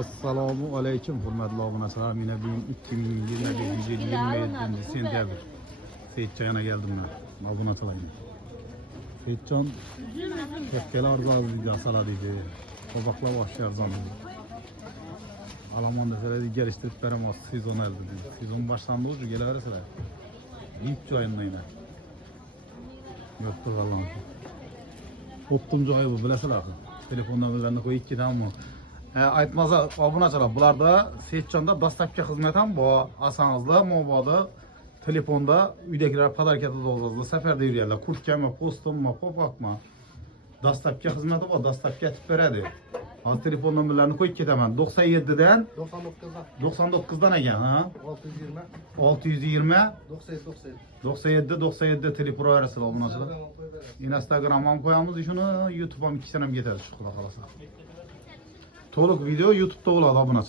Esselamu Aleyküm hürmetli obunalar. Yine bugün 2025 27 sentabr. Seyitcan'a geldim ben. Abunatılayım. Seyitcan tepkeli arzu yasalar idi. Kobakla başlar zanlı. Alaman deseler geliştirip veremez sezon elde dedi. Sezon başlandı ucu gelivereseler. İlk ayında yine. Yoktur Allah'ım. 9. ay bu bileseler. Telefondan üzerine koy 2 tane mı? Aytmasa abunaçılar. Bularda Seyitcan'da dastlapki hizmetten bu asanızlı, mobada, telefonda uydakiler padarkatı da olazlı. Seferde yürüyorlar. Kurt keme, postum, pop mı? Dastlapki hizmeti var. Dastlapki etip veredi. Az telefon numaralarını koyup ketemen. 97'den 99'dan egen ha? 620 97 telefon arası da abunaçılar. Instagram'dan koyamız şunu, YouTube'dan 2 senem yeter şu kadar kalasa. Toluk video YouTube'da oladı abunaçılar.